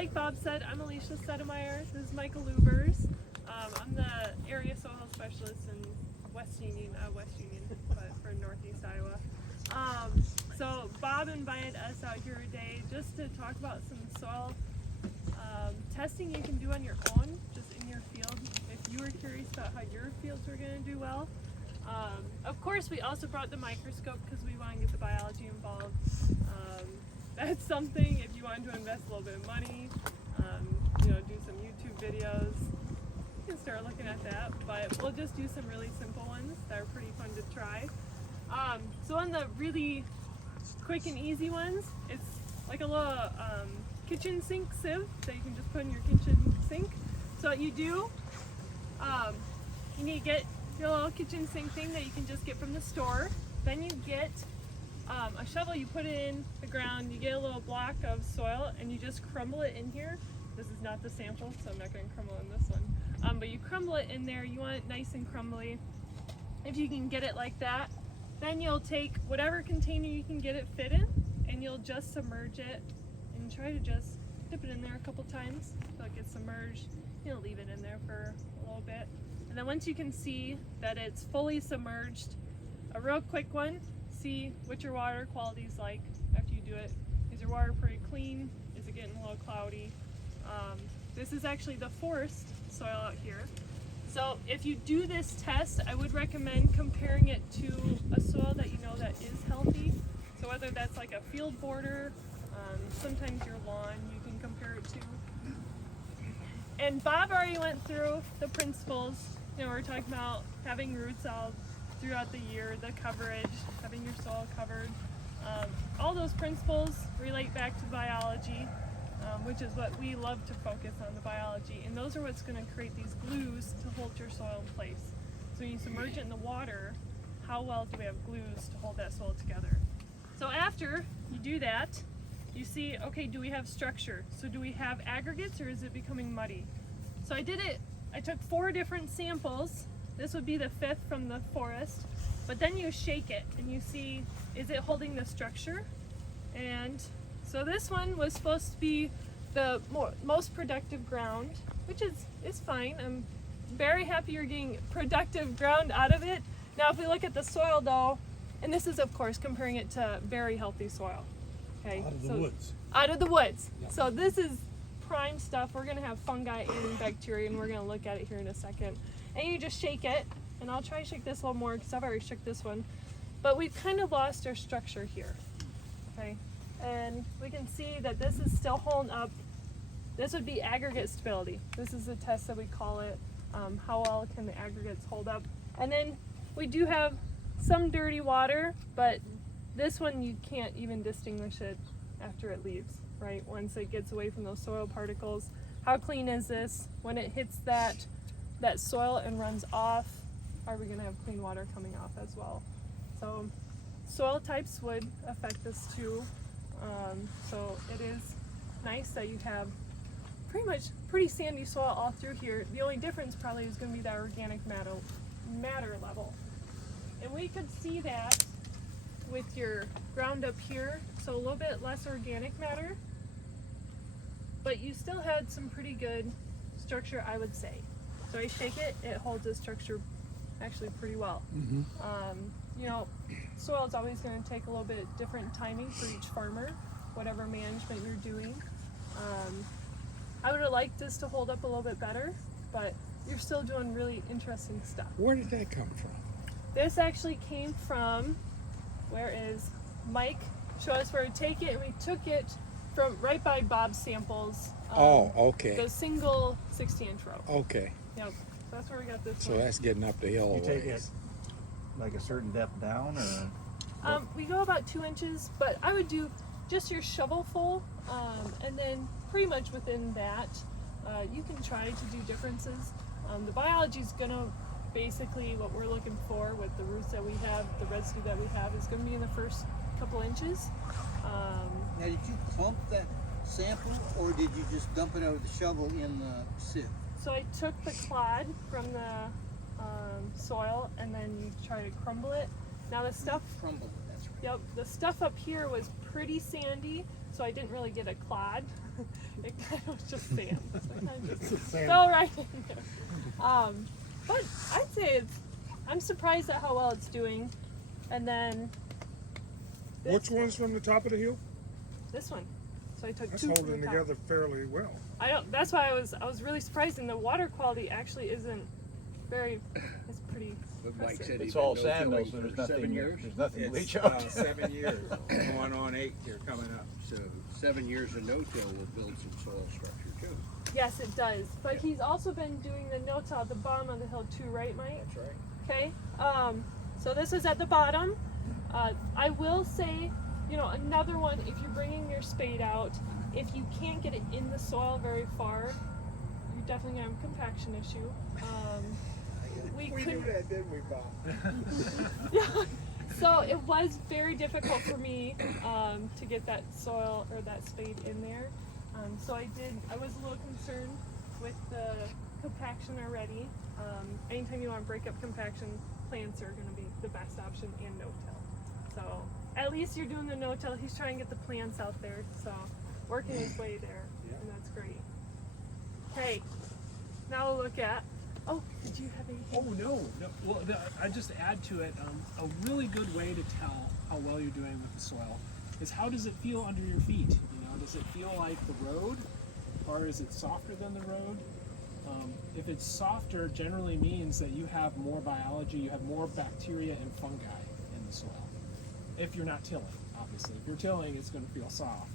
like Bob said, I'm Alisha Sedlmayr. This is Michael Luebbers. I'm the area soil health specialist in West Union, but for Northeast Iowa. So Bob invited us out here today just to talk about some soil testing you can do on your own, just in your field, if you were curious about how your fields were going to do well. Of course, we also brought the microscope because we want to get the biology involved. That's something, if you wanted to invest a little bit of money, do some YouTube videos, you can start looking at that. But we'll just do some really simple ones that are pretty fun to try. So on the really quick and easy ones, it's like a little kitchen sink sieve that you can just put in your kitchen sink. So what you do, you need to get your little kitchen sink thing that you can just get from the store. Then you get a shovel, you put it in the ground, you get a little block of soil, and you just crumble it in here. This is not the sample, so I'm not going to crumble in this one. But you crumble it in there, you want it nice and crumbly. If you can get it like that, then you'll take whatever container you can get it fit in, and you'll just submerge it, and try to just dip it in there a couple times so it gets submerged. You'll leave it in there for a little bit. And then once you can see that it's fully submerged, a real quick one, see what your water quality is like after you do it. Is your water pretty clean? Is it getting a little cloudy? This is actually the forest soil out here. So if you do this test, I would recommend comparing it to a soil that you know that is healthy. So whether that's like a field border, sometimes your lawn you can compare it to. And Bob already went through the principles. We're talking about having roots all throughout the year, the coverage, having your soil covered. All those principles relate back to biology, which is what we love to focus on, the biology. And those are what's going to create these glues to hold your soil in place. So when you submerge it in the water, how well do we have glues to hold that soil together? So after you do that, you see, okay, do we have structure? So do we have aggregates or is it becoming muddy? So I took 4 different samples. This would be the 5th from the forest. But then you shake it and you see, is it holding the structure? And so this one was supposed to be the most productive ground, which is fine. I'm very happy you're getting productive ground out of it. Now if we look at the soil though, and this is of course comparing it to very healthy soil. Okay, out of the woods. Out of the woods. Yep. So this is prime stuff. We're gonna have fungi and bacteria, and we're gonna look at it here in a second. And you just shake it, and I'll try to shake this a little more because I've already shook this one. But we've kind of lost our structure here. Okay, and we can see that this is still holding up. This would be aggregate stability. This is the test that we call it. How well can the aggregates hold up? And then we do have some dirty water, but this one you can't even distinguish it after it leaves, right? Once it gets away from those soil particles. How clean is this? When it hits that soil and runs off, are we gonna have clean water coming off as well? So soil types would affect this too. So it is nice that you have pretty sandy soil all through here. The only difference probably is gonna be that organic matter level. And we could see that with your ground up here, so a little bit less organic matter, but you still had some pretty good structure, I would say. So I shake it, it holds the structure actually pretty well. Mm-hmm. Soil is always going to take a little bit different timing for each farmer, whatever management you're doing. I would have liked this to hold up a little bit better, but you're still doing really interesting stuff. Where did that come from? This actually came from, where is Mike showed us where to take it, and we took it from right by Bob's samples. Okay. The single 60-inch row. Okay. Yep. So that's where we got this So one. that's getting up the hill. You a take it ways. like a certain depth down, or We go about 2 inches, but I would do just your shovel full, and then pretty much within that, you can try to do differences. The biology is gonna basically what we're looking for with the roots that we have, the residue that we have is gonna be in the first couple inches. Now, did you clump that sample, or did you just dump it out of the shovel in the sieve? So I took the clod from the soil and then you try to crumble it. Now the stuff, Crumble it, that's right. yep, the stuff up here was pretty sandy. so I didn't really get a clod. It kind of was just sand. So I kind of just Sand. fell right in there. But I'd say I'm surprised at how well it's doing. And then Which one's from the top of the hill? this one. So I took That's two from holding the top. together fairly well. I don't. That's why I was really surprised, and the water quality actually isn't very. It's pretty. But Mike impressive. said It's he's been all sand though, no-tilling so there's for 7 nothing, years. there's nothing to It's leach out. 7 years, going on 8 here coming up. So 7 years of no-till will build some soil structure too. Yes, it does. But he's also been doing the no-till at the bottom of the hill too, right, Mike? That's right. Okay. So this is at the bottom. I will say, you know, another one. If you're bringing your spade out, if you can't get it in the soil very far, you're definitely gonna have a compaction issue. We knew that, didn't we, Bob? Yeah. So it was very difficult for me to get that soil or that spade in there. So I was a little concerned with the compaction already. Anytime you want to break up compaction, plants are going to be the best option and no-till. So at least you're doing the no-till. He's trying to get the plants out there. So working his way there, and that's great. Okay, now we'll look at. Oh, did you have anything? Oh no! Well, I just add to it. A really good way to tell how well you're doing with the soil is how does it feel under your feet? You know, does it feel like the road, or is it softer than the road? If it's softer, generally means that you have more biology, you have more bacteria and fungi in the soil. If you're not tilling, obviously. If you're tilling, it's going to feel soft.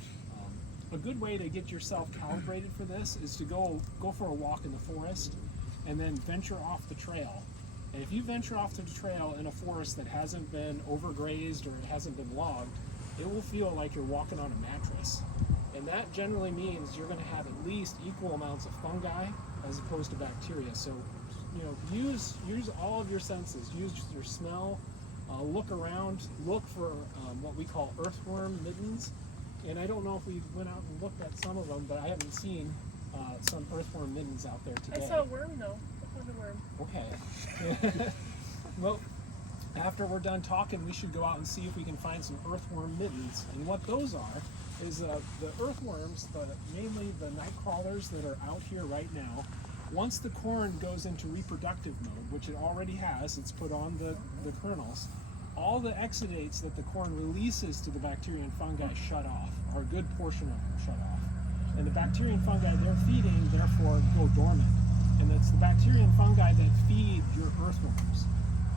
A good way to get yourself calibrated for this is to go for a walk in the forest and then venture off the trail. And if you venture off the trail in a forest that hasn't been overgrazed or it hasn't been logged, it will feel like you're walking on a mattress. And that generally means you're going to have at least equal amounts of fungi as opposed to bacteria. So, you know, use all of your senses. Use your smell. Look around. Look for what we call earthworm middens. And I don't know if we went out and looked at some of them, but I haven't seen some earthworm middens out there today. I saw a worm though. I found a worm. Okay. Well, after we're done talking, we should go out and see if we can find some earthworm middens. And what those are is the earthworms, mainly the night crawlers that are out here right now. Once the corn goes into reproductive mode, which it already has, it's put on the kernels, all the exudates that the corn releases to the bacteria and fungi shut off, or a good portion of them shut off. And the bacteria and fungi they're feeding, therefore, go dormant. And it's the bacteria and fungi that feed your earthworms.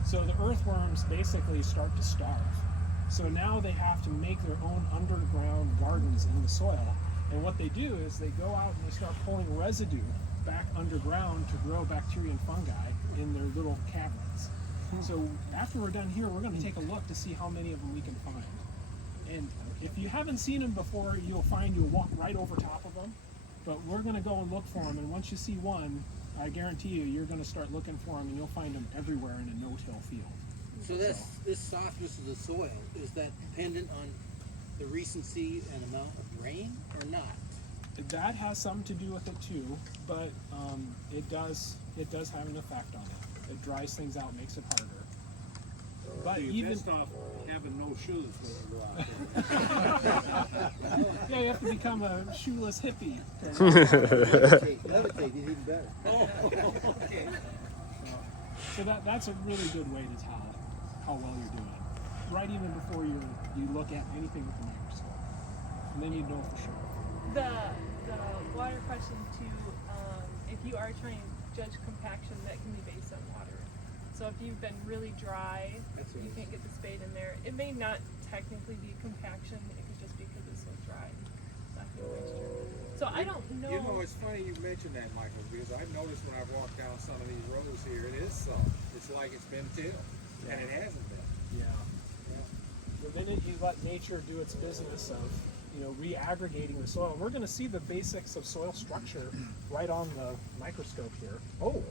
So the earthworms basically start to starve. So now they have to make their own underground gardens in the soil. And what they do is they go out and they start pulling residue back underground to grow bacteria and fungi in their little caverns. So after we're done here, we're going to take a look to see how many of them we can find. And if you haven't seen them before, you'll walk right over top of them. But we're going to go and look for them, and once you see one, I guarantee you're going to start looking for them, and you'll find them everywhere in a no-till field. So this softness of the soil, is that dependent on the recency and amount of rain or not? That has something to do with it too, but it does have an effect on it. It dries things out, makes it harder. But You're even best off having no shoes when you go out there. yeah, you have to become a shoeless hippie. Levitate is even better. So that's a really good way to tell how well you're doing. Right even before you look at anything with the microscope, and then you know for sure. The water question too, if you are trying to judge compaction, that can be based on water. So if you've been really dry, you can't get the spade in there. It may not technically be compaction, it could just be because it's so dry. Lacking moisture. So I don't know. You know, it's funny you mentioned that, Michael, because I've noticed when I've walked down some of these roads here, it is soft. It's like it's been tilled, and it hasn't been. Yeah. The minute you let nature do its business of, re-aggregating the soil, we're going to see the basics of soil structure right on the microscope here. Oh,